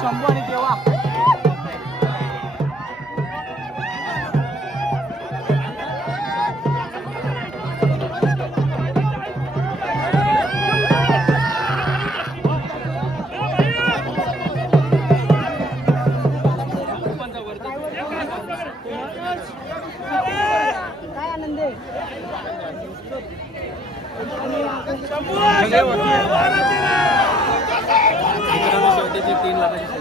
शंभू आणि देवा. काय आनंद आहे. शेवटी 3 लाखाची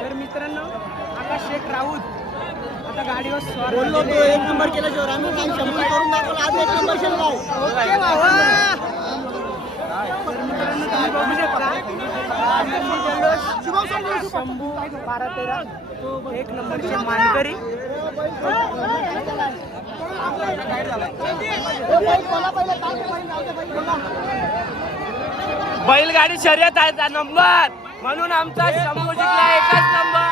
तर मित्रांनो आकाश शेख राऊत आता गाडीवर स्वार बोललो तो 1 नंबर केला शिवाय आम्ही काही शंभर करून दाखवला. आज 1 नंबर केला. ओके बाबा. तर मित्रांनो तुम्ही बघू शकता शंभू 12-13 1 नंबरचे मानकरी. बैलगाडी शर्यत आहे नंबर म्हणून आमचा शंभू जिंकला 1च नंबर.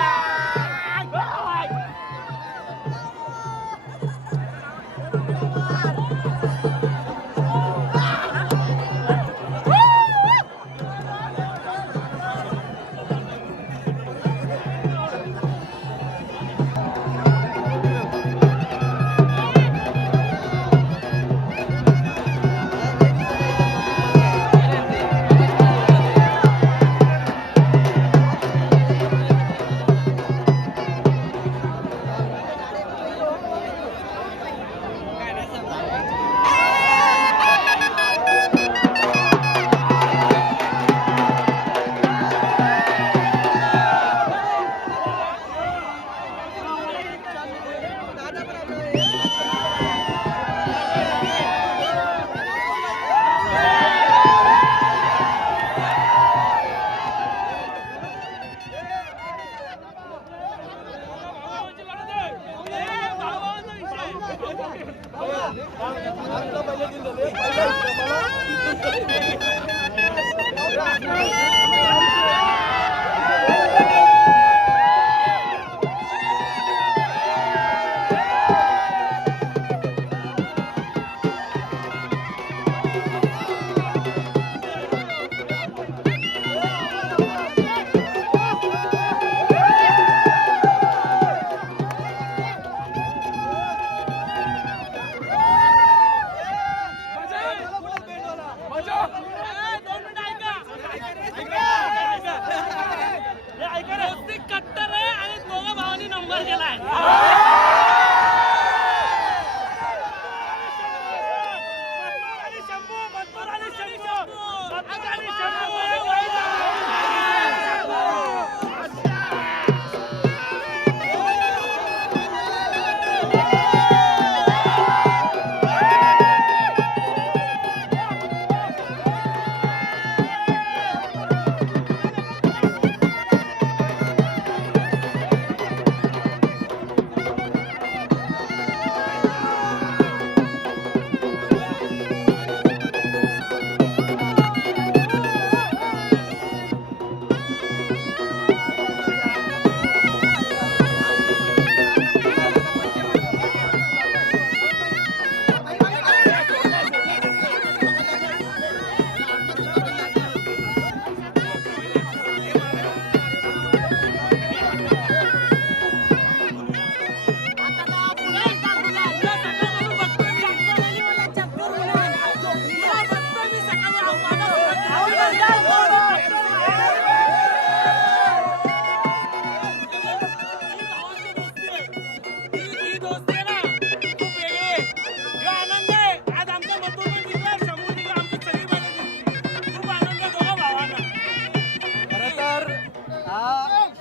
कट्टर आहे आणि दोघं भावांनी नंबर केलाय.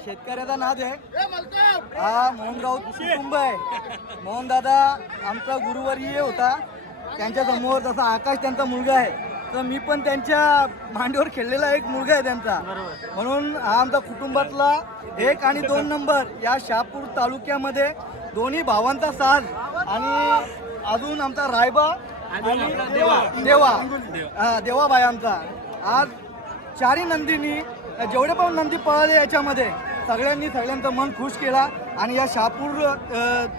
शेतकऱ्याचा नाद आहे हा. मोहनगाव कुटुंब आहे. मोहन दादा आमचा गुरुवर्य होता. त्यांच्या समोर जसा आकाश त्यांचा मुलगा आहे तर मी पण त्यांच्या मांडीवर खेळलेला एक मुलगा आहे त्यांचा. म्हणून हा आमचा कुटुंबातला 1 आणि 2 नंबर या शहापूर तालुक्यामध्ये दोन्ही भावांचा साज आणि अजून आमचा रायबा आणि देवा देवाबाई आमचा. आज चारही नंदींनी जेवढे पण नंदी पळाले याच्यामध्ये सगळ्यांचं मन खुश केला. आणि या शहापूर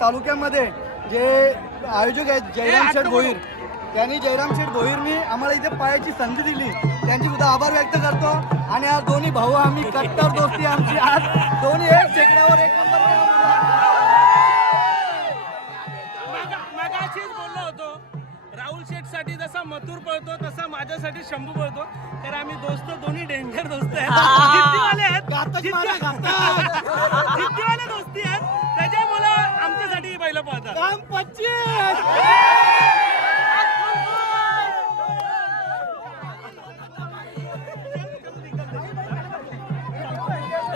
तालुक्यामध्ये जे आयोजक आहेत जयराम शेठ भोईर, त्यांनी जयराम शेठ भोईरनी आम्हाला इथे पायाची संधी दिली, त्यांची सुद्धा आभार व्यक्त करतो. आणि आज दोन्ही भाऊ आम्ही कट्टर दोस्ती आमची, आज दोन्ही एक शेकड्यावर एक नंबर. मगाशीच बोललो होतो, राहुल शेठ साठी जसा मथुर पळतो तसा माझ्यासाठी शंभू पळतो. तर आम्ही दोन्ही डेंजर दोस्त आहेत, जिद्दीवाले आहेत, जिद्दीवाले दोस्ती आहेत, त्याच्यामुळे आमच्यासाठी बैल पळतात. 25